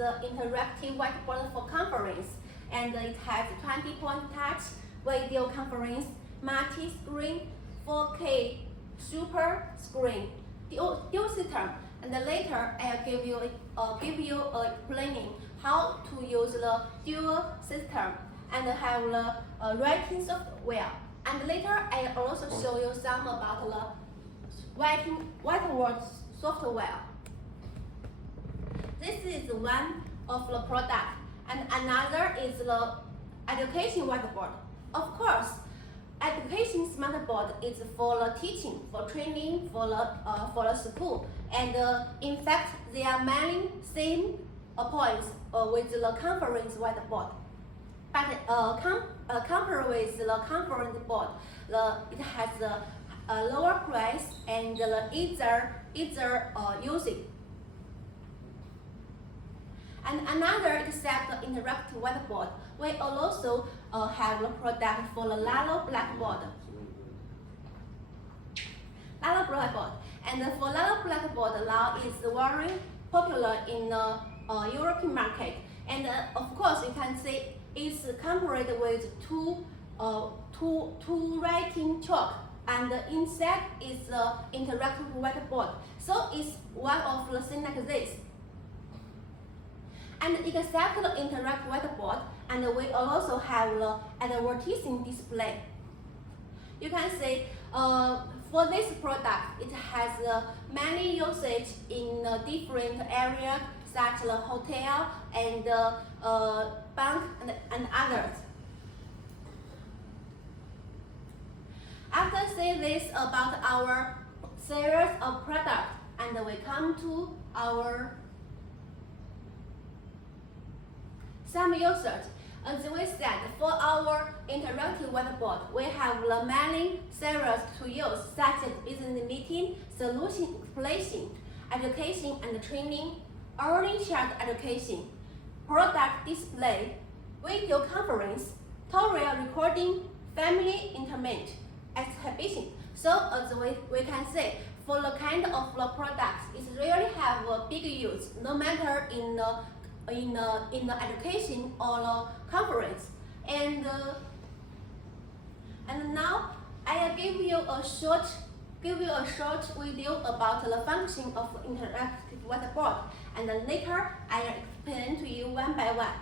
the interactive whiteboard for conference, and it has 20-point touch, video conference, multi-screen, 4K super screen, dual system. And later I'll give you explaining how to use the dual system and have the writing software. And later I'll also show you some about the whiteboard software. This is one of the product, and another is the education whiteboard. Of course, education smart board is for the teaching, for training, for the school, and in fact, there are many same points with the conference whiteboard. But compared with the conference board, it has a lower price and easier using. And another except the interactive whiteboard, we also have the product for the Lalo Blackboard. Lalo Blackboard. And for Lalo Blackboard now is very popular in the European market. And of course, you can see it's compared with two writing chalk, and inside is the interactive whiteboard. So it's one of the things like this. And except the interactive whiteboard, and we also have the advertising display. You can see for this product, it has many usage in different areas, such as hotel and bank and others. After saying this about our series of products, and we come to our some users. As we said, for our interactive whiteboard, we have the many series to use, such as business meeting, solution explanation, education and training, early child education, product display, video conference, tutorial recording, family entertainment, exhibition. So as we can say, for the kind of the products, it really have a big use, no matter in the education or the conference. And now I give you a short video about the function of interactive whiteboard, and then later I will explain to you one by one.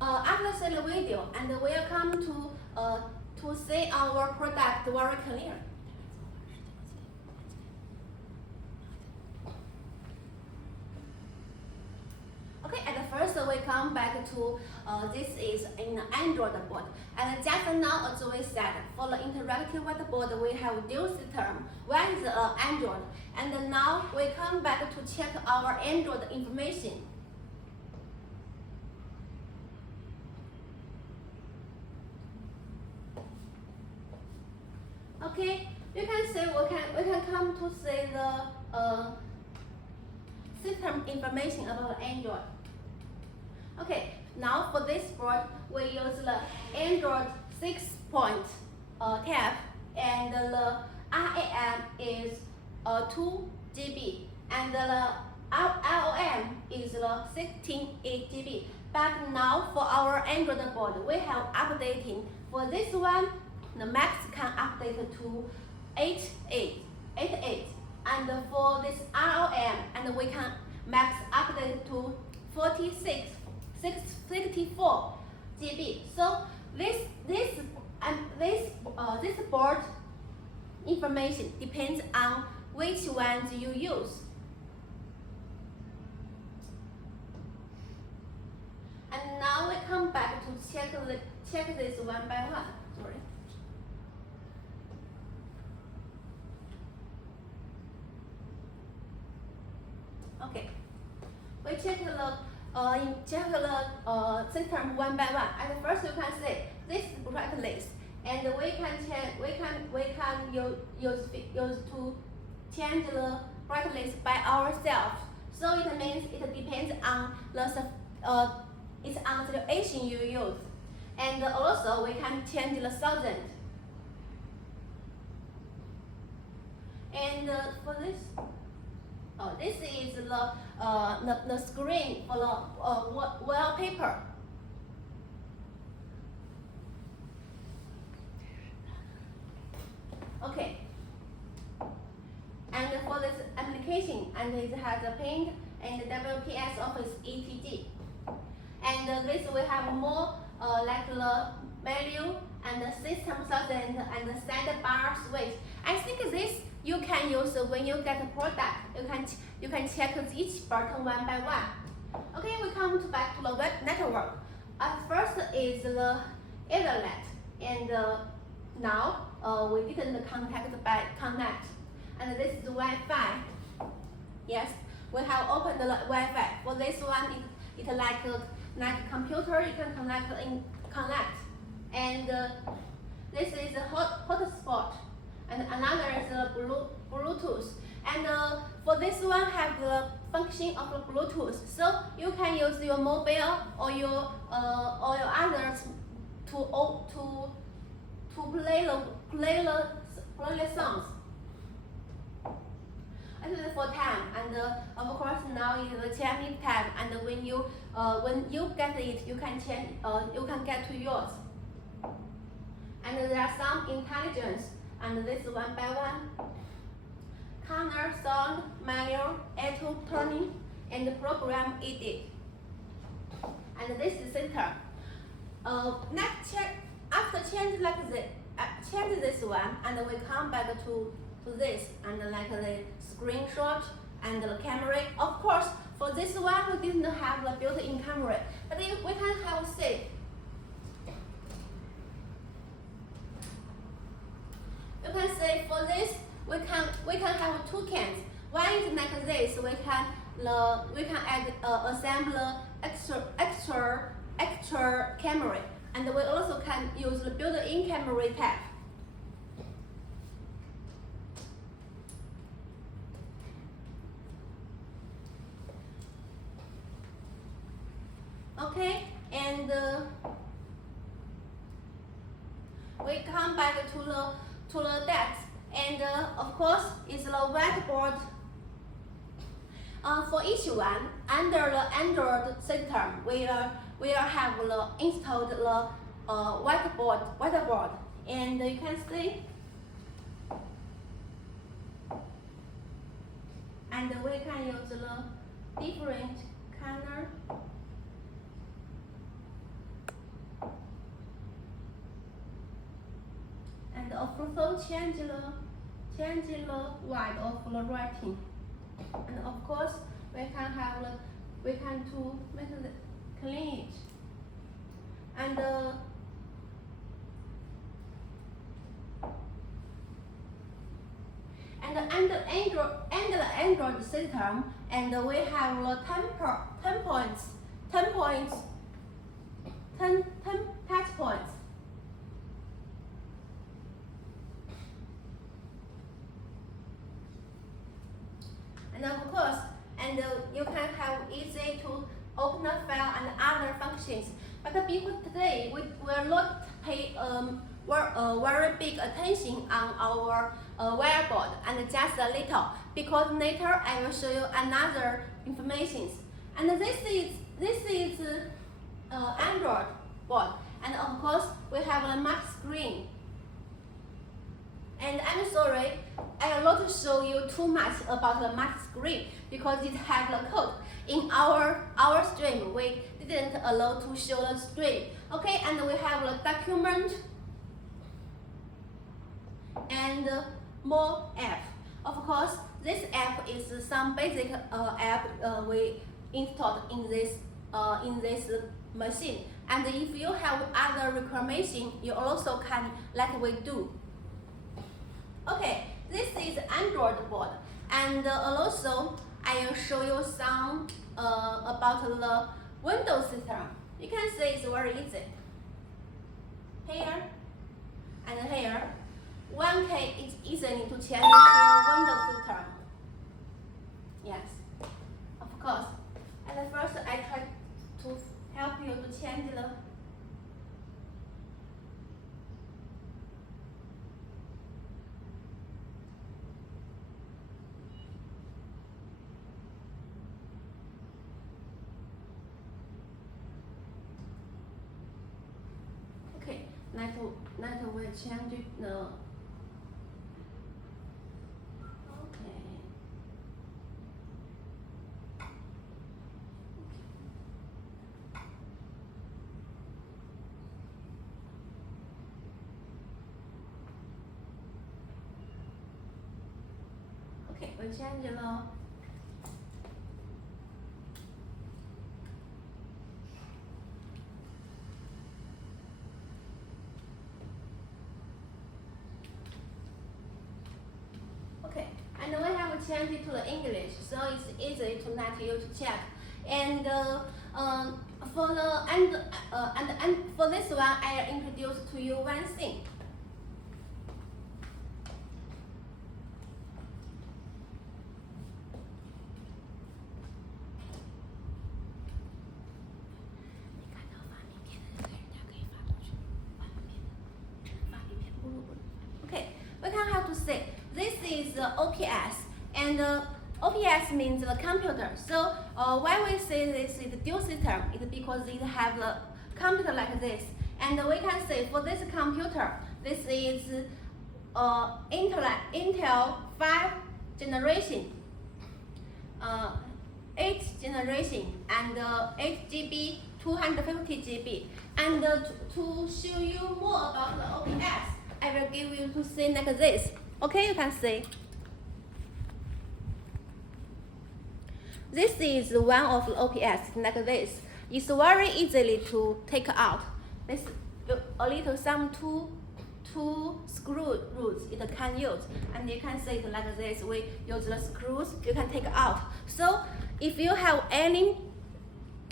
After seeing the video, and we will come to see our product very clear. Okay, at first we come back to this is in Android board, and just now as we said, for the interactive whiteboard we have dual system. One is Android, and now we come back to check our Android information. Okay, you can see we can come to see the system information about Android. Okay, now for this board we use the Android 6 tab, and the RAM is 2 GB, and the ROM is 16 GB. But now for our Android board we have updating. For this one, the max can update to 88, and for this ROM, and we can max update to 64 GB. So this board information depends on which ones you use. And now we come back to check this one by one. Sorry. Okay, we check the system one by one. And first you can say this is correct list, and we can use to change the correct list by ourselves. So it means it depends on it's on the situation you use, and also we can change the thousand. And for this. This is the screen for the wallpaper. Okay. And for this application, and it has a Paint and WPS Office ETG. And this we have more like the menu and the system thousand and the sidebar switch. I think this you can use when you get a product. You can check each button one by one. Okay, we come back to the web network. First is the internet, and now we didn't connect. And this is Wi-Fi. Yes, we have opened the Wi-Fi. For this one, it like a computer. You can connect. And this is a hotspot. And another is the Bluetooth. And for this one have the function of the Bluetooth. So you can use your mobile or your others to play the songs. And for time, and of course now is the Chinese time. And when you get it, you can change. You can get to yours. And there are some intelligence. And this one by one. Counter, sound, manual, auto turning, and program edit. And this is center. Next check after change like this, change this one, and we come back to this, and like the screenshot and the camera. Of course, for this one we didn't have the built-in camera, but if we can have save. You can say for this we can have two cans. One is like this. We can assemble extra camera, and we also can use the built-in camera tab. Okay, and we come back to the desk, and of course is the whiteboard. For each one, under the Android system, we have installed the whiteboard, and you can see, and we can use the different color. And also change the white of the writing. And of course, we can to make it clean it. And the Android system, and we have the 10 touch points. And of course, and you can have easy to open a file and other functions. But because today we will not pay very big attention on our whiteboard, and just a little, because later I will show you another information. And this is Android board, and of course we have a Mac screen. And I'm sorry, I will not show you too much about the Mac screen because it has the code. In our stream, we didn't allow to show the stream. Okay, and we have the document and more app. Of course, this app is some basic app we installed in this machine. And if you have other requirements, you also can, like we do. Okay, this is Android board, and also I will show you some about the Windows system. You can see it's very easy. Here and here, one key is easily to change to Windows system. Yes, of course. And first, I try to help you to change the. Okay, now we change the. Okay, we change the. Okay, and we have changed it to the English, so it's easy to let you to check. And for the and for this one, I introduce to you one thing. Okay, we can have to say this is the OPS, and OPS means the computer. So why we say this is the dual system? It's because it have a computer like this, and we can say for this computer, this is Intel 5 generation, 8 generation, and 8 GB, 250 GB. And to show you more about the OPS, I will give you to see like this. Okay, you can see. This is one of the OPS like this. It's very easily to take out. This a little some two screw roots it can use, and you can see it like this. We use the screws. You can take out. So if you have any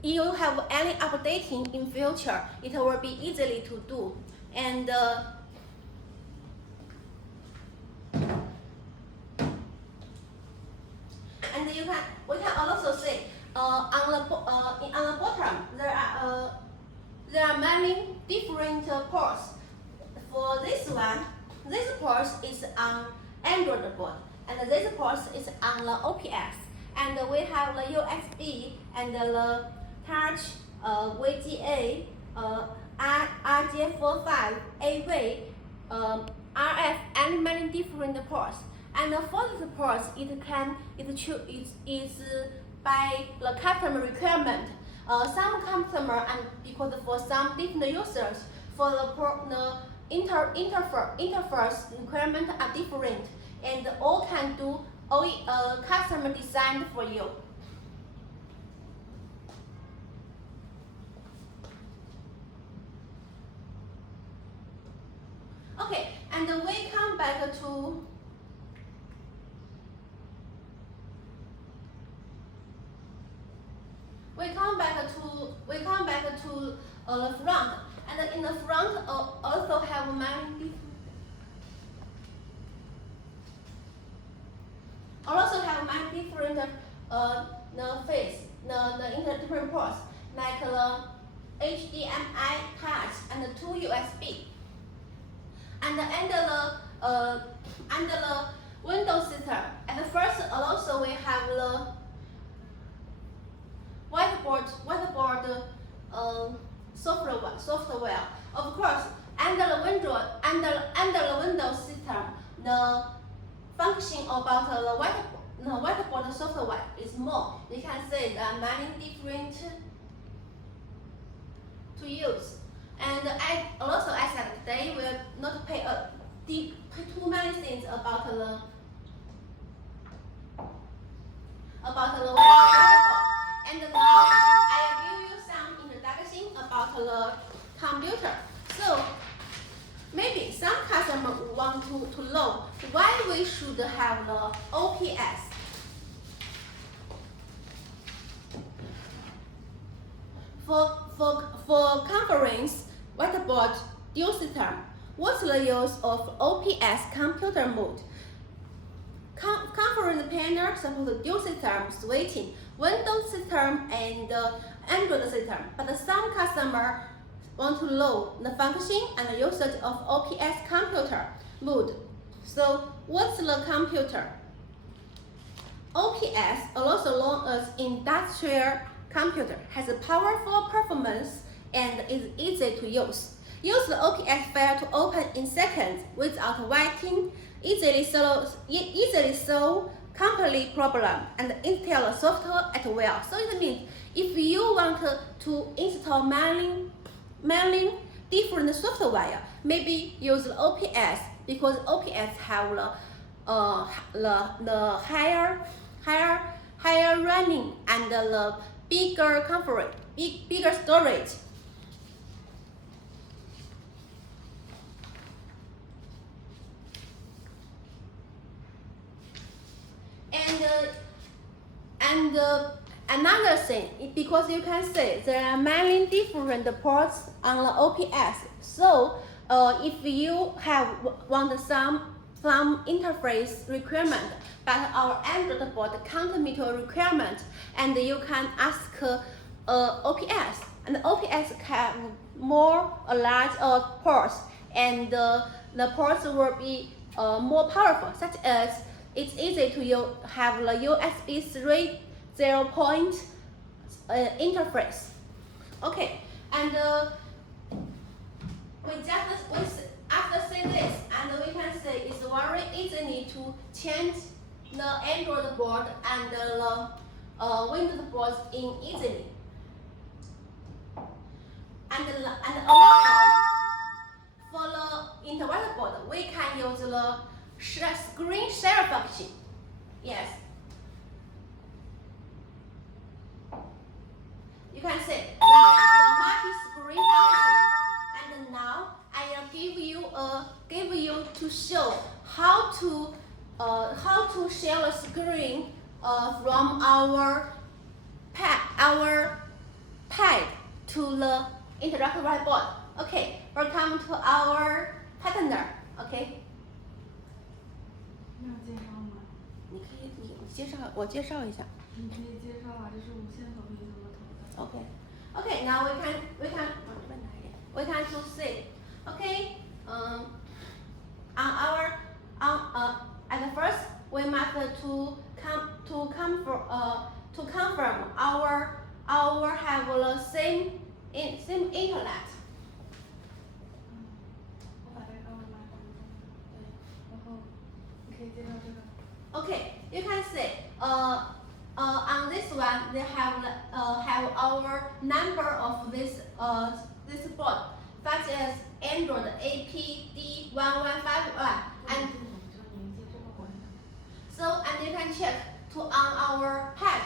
updating in future, it will be easily to do. And we can also see on the bottom there are many different ports. For this one, this port is on Android board, and this port is on the OPS. And we have the USB and the touch, VGA, RJ45, AV, RF, and many different ports. And for this ports, it is by the customer requirement. Some customer, and because for some different users, for the interface requirement are different, and all can do customer design for you. Okay, and we come back to the front, and in the front also have many different the different ports, like the HDMI touch and 2 USB. And under the Windows system, at first also we have the whiteboard software. Of course, under the Windows system, the function about the whiteboard software is more. You can see there are many different to use. And I said today we will not pay too many things about the whiteboard. And now I will give you some introduction about the computer. So maybe some customer want to know why we should have the OPS. For conference whiteboard dual system, what's the use of OPS computer mode? Conference panel support dual system switching, Windows system and Android system, but some customers want to know the function and usage of OPS computer mode. So what's the computer? OPS, also known as industrial computer, has a powerful performance and is easy to use. Use the OPS file to open in seconds without waiting, easily solve complete problem and install the software at will. So it means if you want to install many different software, maybe use the OPS because OPS have the higher running and the bigger comfort, bigger storage. And another thing, because you can see there are many different ports on the OPS. So if you want some interface requirement, but our Android board can't meet your requirement, and you can ask OPS, and OPS have more large ports, and the ports will be more powerful, such as it's easy to have the USB 3.0 interface. Okay, and after seeing this, and we can say it's very easy to change the Android board and the Windows board easily. And also for the interactive board, we can use the screen share function. Yes. You can see the multi-screen function. And now I will give you to show how to share the screen from our pad to the interactive whiteboard. Okay, welcome to our partner. Okay. 你要介绍吗？你介绍，我介绍一下。你可以介绍啊，这是无线投屏怎么投的 Okay, now we can to see. Okay, at first we must to confirm our have the same internet. 我把这个我拿上。对，然后你可以介绍这个。Okay, you can see. On this one, they have our number of this board, such as Android APD1151, and so you can check to on our pad.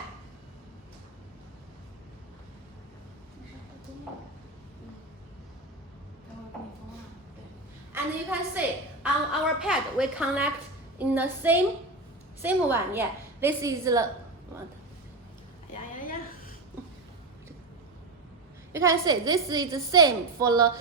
And you can see on our pad we connect in the same one. Yeah, this is the. You can see this is the same for the